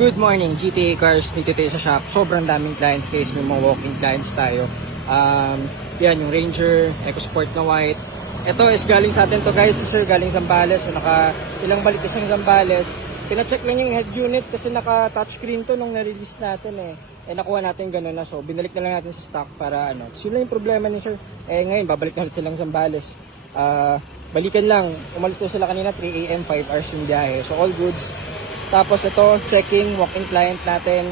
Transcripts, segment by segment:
Good morning, GTA Cars dito tayo sa shop. Sobrang daming clients guys, may mga walk-in clients tayo. Yan yung Ranger, EcoSport na white. Ito is galing sa atin to guys, sir, galing Zambales. So, ilang balik kasi ng Zambales. Pina-check lang yung head unit kasi naka-touchscreen to nung na-release natin eh. Nakuha natin ganun na. So binalik na lang natin sa stock para ano. So yun lang yung problema ni sir. Ngayon babalik na ulit silang Zambales. Balikan lang. Umalis to sila kanina 3 AM, 5 hours yung biyahe. So all goods. Tapos ito, checking, walk-in client natin.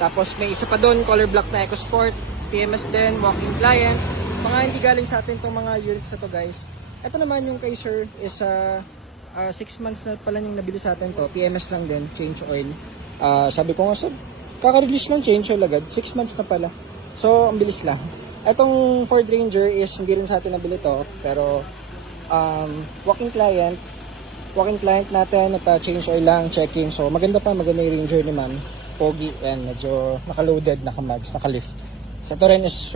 Tapos may isa pa doon, color black na EcoSport. PMS din, walk-in client. Mga hindi galing sa atin itong mga units na to guys. Ito naman yung kay sir is 6 months na pala yung nabili sa atin to. PMS lang din, change oil. Sabi ko nga sir, kaka-release ng change oil agad. 6 months na pala. So, ang bilis lang. Itong Ford Ranger is hindi rin sa atin nabili to. Pero, walk-in client natin, nagpa-change oil lang, checking. So, maganda yung Ranger ni ma'am. Pogi, yan, medyo naka-loaded, naka-mags, naka-lift. So, ito rin is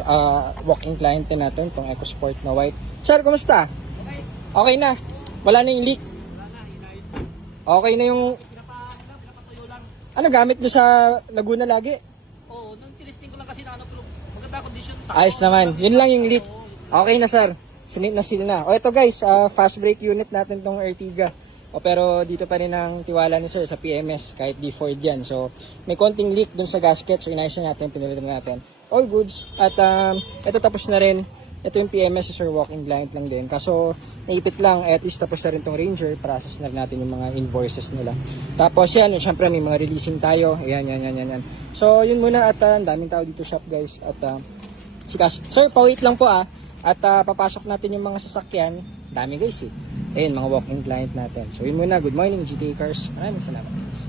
walk-in client din natin, itong EcoSport na white. Sir, kumusta? Okay na. Wala na yung leak. Okay na yung... Ano, gamit nyo sa Laguna lagi? Oo, nung tinisting ko lang kasi na maganda condition. Ayos naman. Yun lang yung leak. Okay na sir. Sinit na seal na. O ito guys, fast brake unit natin tong Ertiga. Pero dito pa rin ang tiwala ni sir sa PMS kahit di Ford yan. So may konting leak dun sa gasket. So inayos na natin, pinalitan natin. All goods. At ito tapos na rin. Ito yung PMS sir, walk-in client lang din. Kaso naipit lang, at least tapos na rin tong Ranger. Process na rin natin yung mga invoices nila. Tapos yan, syempre may mga releasing tayo. Ayan. So yun muna, at daming tao dito shop guys. At sir, pa-wait lang po At papasok natin yung mga sasakyan. Dami guys eh. Ayun, mga walk-in client natin. So yun muna, good morning GTA Cars. Maraming salamat guys.